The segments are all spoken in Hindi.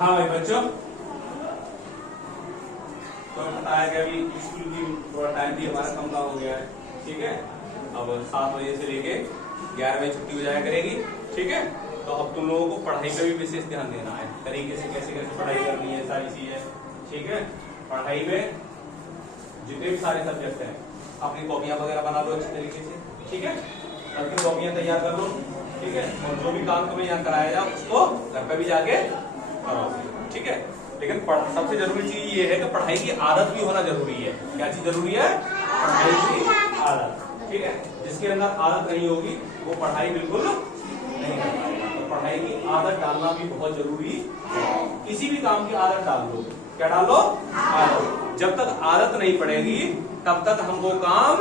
हाँ भाई बच्चों, तो बताया कि अभी स्कूल की थोड़ा टाइम भी हमारा कम हो गया है। ठीक है, अब 7 बजे से लेके 11 बजे छुट्टी हो जाया करेगी। ठीक है, तो अब तुम लोगों को पढ़ाई पे भी विशेष ध्यान देना है, तरीके से कैसे कैसे पढ़ाई करनी है, सारी चीजें। ठीक है, पढ़ाई में जितने भी सारे सब्जेक्ट हैं अपनी कॉपियां वगैरह बना लो अच्छी तरीके से। ठीक है, अपनी कॉपियां तैयार कर लो। ठीक है, और जो भी काम तुम्हें यहाँ कराया जाए उसको घर पे भी जाके करो। ठीक है, लेकिन सबसे जरूरी चीज ये है कि पढ़ाई की आदत भी होना जरूरी है। क्या चीज जरूरी है? पढ़ाई की आदत। ठीक है, जिसके अंदर आदत नहीं होगी वो पढ़ाई बिल्कुल नहीं कर पाएगा। तो पढ़ाई की आदत डालना भी बहुत जरूरी है। किसी भी काम की आदत डाल लो। क्या डाल लो? आदत। जब तक आदत नहीं पड़ेगी तब तक हम वो काम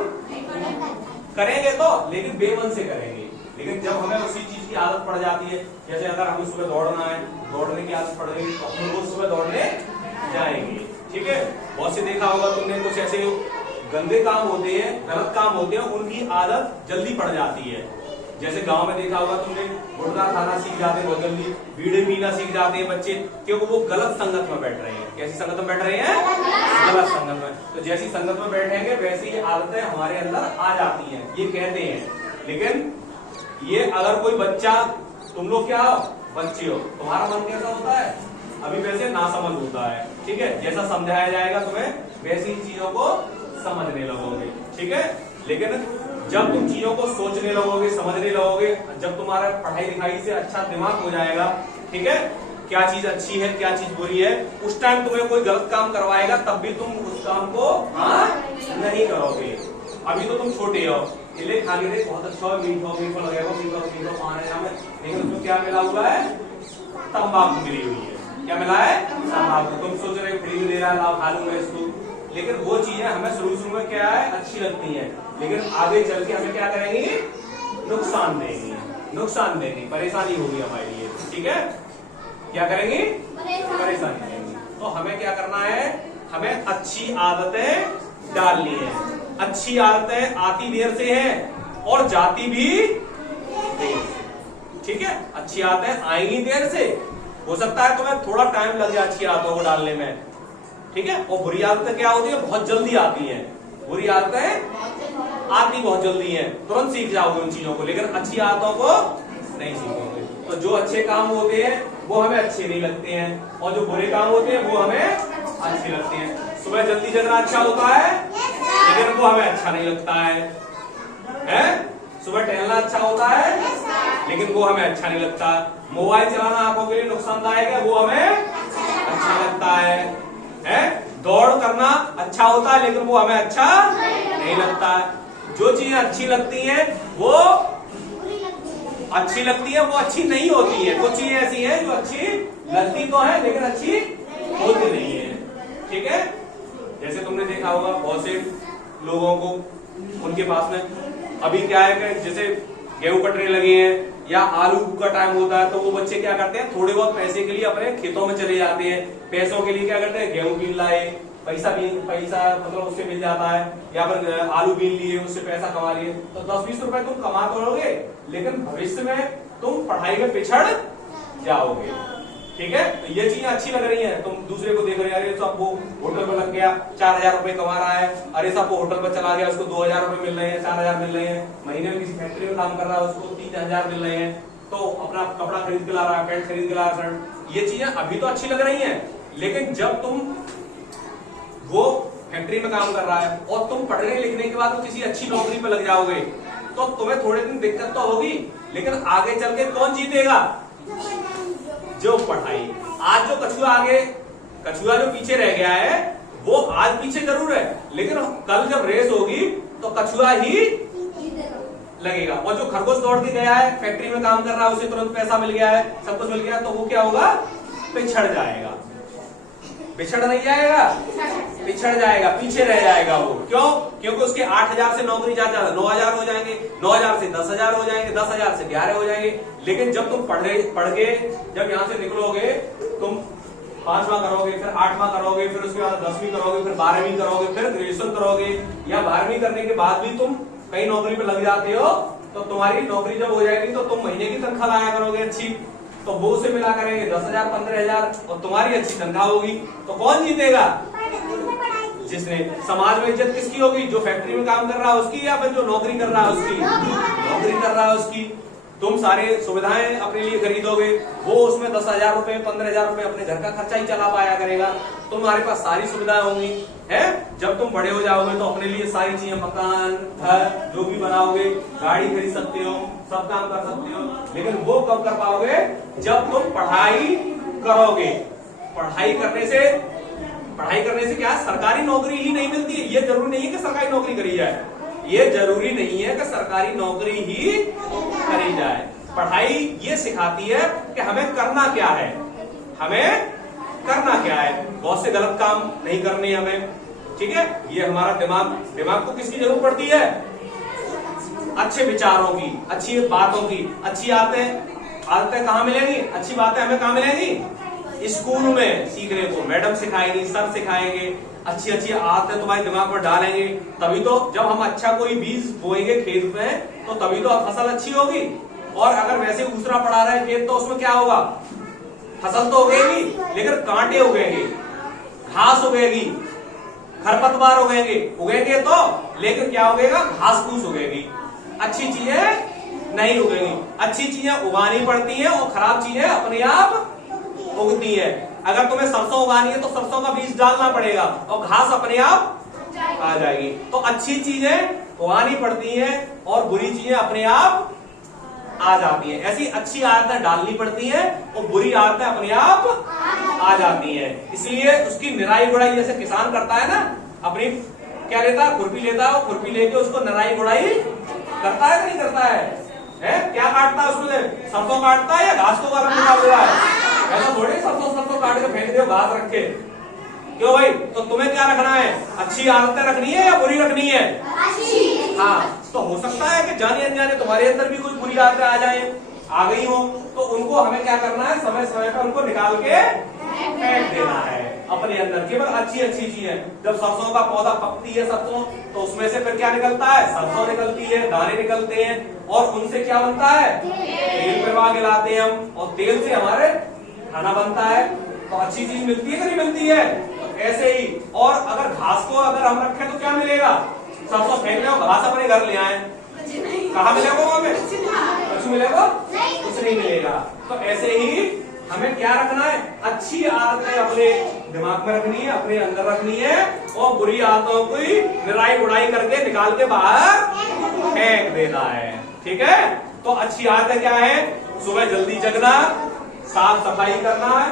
करेंगे तो, लेकिन बेमन से करेंगे। लेकिन जब हमें उसी चीज की आदत पड़ जाती है, जैसे अगर हमें सुबह दौड़ना है, दौड़ने की आदत पड़ गई तो हम रोज सुबह दौड़ने जाएंगे। ठीक है, बहुत से देखा होगा तुमने, कुछ ऐसे गंदे काम होते हैं, गलत काम होते हैं, उनकी आदत जल्दी पड़ जाती है। जैसे गांव में देखा होगा तुमने, गुटखा खाना सीख जाते हैं बहुत जल्दी, बीड़ी पीना सीख जाते हैं बच्चे, क्योंकि वो गलत संगत में बैठ रहे हैं। कैसी संगत में बैठ रहे हैं? गलत संगत में। तो जैसी संगत में बैठेंगे वैसी ही आदतें हमारे अंदर आ जाती हैं, ये कहते हैं। लेकिन ये अगर कोई बच्चा, तुम लोग क्या हो? बच्चे हो, तुम्हारा मन कैसा होता है? अभी वैसे नासमझ होता है। ठीक है, जैसा समझाया जाएगा तुम्हें वैसी चीजों को समझने लगोगे। ठीक है, लेकिन जब तुम चीजों को सोचने लगोगे, समझने लगोगे, जब तुम्हारा पढ़ाई लिखाई से अच्छा दिमाग हो जाएगा, ठीक है, क्या चीज अच्छी है क्या चीज बुरी है, उस टाइम तुम्हें कोई गलत काम करवाएगा तब भी तुम उस काम को हाँ नहीं करोगे। अभी तो तुम छोटे हो, इले खा ले बहुत अच्छा मीठो मीठो लगेगा, मीठो मीठो खाने में, लेकिन उसमें क्या मिला हुआ है? तंबाकू मिली हुई है। क्या मिला है? तंबाकू। तुम सोच रहे फ्री में दे रहा है, लाभ खा लूंगा इसको, लेकिन वो चीजें हमें शुरू शुरू में क्या है? अच्छी लगती है, लेकिन आगे चल के हमें क्या करेंगी? नुकसान देंगी, नुकसान देंगी, परेशानी होगी हमारे लिए। ठीक है, क्या करेंगी? परेशानी देंगी। तो हमें क्या करना है? हमें अच्छी आदतें डालनी है। अच्छी आदतें आती देर से हैं और जाती भी देर से। ठीक है, अच्छी आदतें आएंगी देर से, हो सकता है तुम्हें थोड़ा टाइम लग जाए अच्छी आदतों को डालने में। ठीक है, और बुरी आदतें क्या होती है? बहुत जल्दी आती हैं। बुरी आदतें आती बहुत जल्दी हैं, तुरंत सीख जाओगे उन चीजों को, लेकिन अच्छी आदतों को नहीं सीखोगे। तो जो अच्छे काम होते हैं वो हमें अच्छे नहीं लगते हैं, और जो बुरे काम होते हैं वो हमें अच्छे लगते हैं। सुबह जल्दी जगना अच्छा होता है, लेकिन वो हमें अच्छा नहीं लगता है? सुबह टहलना अच्छा होता है, लेकिन वो हमें अच्छा नहीं लगता। मोबाइल चलाना आंखों के लिए नुकसानदायक है, वो हमें अच्छा लगता है? दौड़ करना अच्छा होता है, लेकिन वो हमें अच्छा नहीं लगता है। जो चीजें अच्छी लगती हैं वो अच्छी लगती है, वो अच्छी नहीं होती है। कुछ चीजें ऐसी हैं जो अच्छी लगती तो है लेकिन अच्छी होती नहीं है। ठीक है, जैसे तुमने देखा होगा बहुत से लोगों को, उनके पास में अभी क्या है कि जैसे गेहूं कटने लगे हैं या आलू का टाइम होता है, तो वो बच्चे क्या करते हैं? थोड़े बहुत पैसे के लिए अपने खेतों में चले जाते हैं। पैसों के लिए क्या करते हैं? गेहूं बीन लाए, पैसा मतलब उससे मिल जाता है, या फिर आलू बीन लिए, उससे पैसा कमा लिए। तो 10-20 रुपए तुम कमा करोगे, लेकिन भविष्य में तुम पढ़ाई में पिछड़ जाओगे। ठीक है, तो ये चीजें अच्छी लग रही हैं, तुम दूसरे को देख रहे हैं, अरे सब वो होटल पर लग गया 4000 रुपए कमा रहा है, अरे सब वो होटल पर चला गया उसको 2000 रुपए मिल रहे हैं, 4000 मिल रहे हैं, महीने में किसी फैक्ट्री में काम कर रहा है उसको 3000 मिल रहे हैं, तो अपना कपड़ा खरीद के ला रहा है, पैंट खरीद के ला रहा है, शर्ट। ये चीजें अभी तो अच्छी लग रही है, लेकिन जब तुम वो फैक्ट्री में काम कर रहा है और तुम पढ़ने लिखने के बाद किसी अच्छी नौकरी पर लग जाओगे, तो तुम्हें थोड़े दिन दिक्कत तो होगी, लेकिन आगे चल के कौन जीतेगा? जो पढ़ाई। आज जो कछुआ जो पीछे रह गया है वो आज पीछे जरूर है, लेकिन कल जब रेस होगी तो कछुआ ही लगेगा। और जो खरगोश दौड़ के गया है, फैक्ट्री में काम कर रहा है, उसे तुरंत पैसा मिल गया है, सब कुछ मिल गया, तो वो क्या होगा? पिछड़ जाएगा। पिछड़ नहीं जाएगा, पिछड़ जाएगा, पीछे रह जाएगा वो। क्यों? क्योंकि उसके 8000 से नौकरी ज्यादा 9000 हो जाएंगे, 9000 से 10000 हो जाएंगे, 10000 से 11 हो जाएंगे। लेकिन जब तुम पढ़ के जब यहाँ से निकलोगे, तुम 5वां करोगे, फिर 8वां करोगे, फिर उसके बाद 10वीं करोगे, फिर 12वीं करोगे, फिर ग्रेजुएशन करोगे, या 12वीं करने के बाद भी तुम कहीं नौकरी पे लग जाते हो, तो तुम्हारी नौकरी जब हो जाएगी तो तुम महीने की तनख्वाह लाया करोगे अच्छी, तो वो उसे मिला करेंगे 10,000 15,000 और तुम्हारी अच्छी तनख्वाह होगी। तो कौन जीतेगा? जिसने। समाज में इज्जत किसकी होगी? जो फैक्ट्री में काम कर रहा है उसकी, या फिर जो नौकरी कर रहा है उसकी? नौकरी कर रहा है उसकी। तुम सारे सुविधाएं अपने लिए खरीदोगे, वो उसमें 10,000 रुपए 15,000 रुपए अपने घर का खर्चा ही चला पाया करेगा। तुम्हारे पास सारी सुविधाएं होंगी है। जब तुम बड़े हो जाओगे तो अपने लिए सारी चीजें, मकान, घर जो भी बनाओगे, गाड़ी खरीद सकते हो, सब काम कर सकते हो। लेकिन वो कब कर पाओगे? जब तुम पढ़ाई करोगे। पढ़ाई करने से क्या सरकारी नौकरी ही नहीं मिलती है। ये जरूरी नहीं है कि सरकारी नौकरी करी जाए, ये जरूरी नहीं है कि सरकारी नौकरी ही करी जाए। पढ़ाई ये सिखाती है कि हमें करना क्या है, हमें करना क्या है। बहुत से गलत काम नहीं करने हमें, ठीक है। ये हमारा दिमाग को किसकी जरूरत पड़ती है? अच्छे विचारों की, अच्छी बातों की। अच्छी आदतें कहाँ मिलेंगी? अच्छी बातें हमें कहाँ मिलेंगी? स्कूल में सीखने को मैडम सिखाएंगी, सर सिखाएंगे। अच्छी आदतें तुम्हारे दिमाग पर डालेंगे, तभी तो जब हम अच्छा कोई बीज बोएंगे खेत में तो तभी तो फसल अच्छी होगी। और अगर वैसे दूसरा पड़ा रहा है खेत तो उसमें क्या होगा? फसल तो उगेगी लेकिन कांटे उगेंगे, घास उगेगी, खरपतवार उगेंगे तो, लेकिन क्या उगेगा? घास फूस उगेगी, अच्छी चीजें नहीं उगेंगी। अच्छी चीजें उगानी पड़ती हैं और खराब चीजें अपने आप उगती है। अगर तुम्हें सरसों उगानी है तो सरसों का बीज डालना पड़ेगा और घास अपने आप आ जाएगी। तो अच्छी चीजें उगानी पड़ती हैं और बुरी चीजें अपने आप आ जाती हैं। ऐसी अच्छी आदतें डालनी पड़ती हैं और बुरी आदतें अपने आप आ जाती हैं। इसलिए उसकी निराई गुड़ाई जैसे किसान करता है ना, अपनी क्या लेता है? खुरपी लेता है, और खुरपी लेके उसको निराई गुड़ाई करता है कि नहीं करता है? क्या काटता है उसमें? सरसों काटता है या घास को अलग निकाल रहा है? ऐसा थोड़ी सरसों काट के फेंक दो, घास रखे। क्यों भाई? तो तुम्हें क्या रखना है? अच्छी आदतें रखनी है या बुरी रखनी है? हाँ, तो हो सकता है कि जाने अनजाने तुम्हारे अंदर भी कोई बुरी आदतें आ जाए, आ गई हो, तो उनको हमें क्या करना है? समय समय पर उनको निकाल के फेंक देना है अपने अंदर। केवल अच्छी चीजें। जब सरसों का पौधा पकती है सरसों, तो उसमें से फिर क्या निकलता है? सरसों निकलती है, दाने निकलते हैं, और उनसे क्या बनता है? तेल पिलवा के लाते हैं हम, और तेल से हमारे खाना बनता है। तो अच्छी चीज मिलती है कि नहीं मिलती है? तो ऐसे ही। और अगर घास को अगर हम रखें तो क्या मिलेगा? सरसों फेंक रहे हो, घास अपने घर ले आए, कहाँ मिलेगा? हमें कुछ मिलेगा? कुछ नहीं मिलेगा। तो ऐसे ही हमें क्या रखना है? अच्छी आदतें अपने दिमाग में रखनी है, अपने अंदर रखनी है, और बुरी आदतों की निराई गुड़ाई करके निकाल के बाहर फेंक देना है। ठीक है। तो अच्छी आदतें क्या है? सुबह जल्दी जगना, साफ सफाई करना है,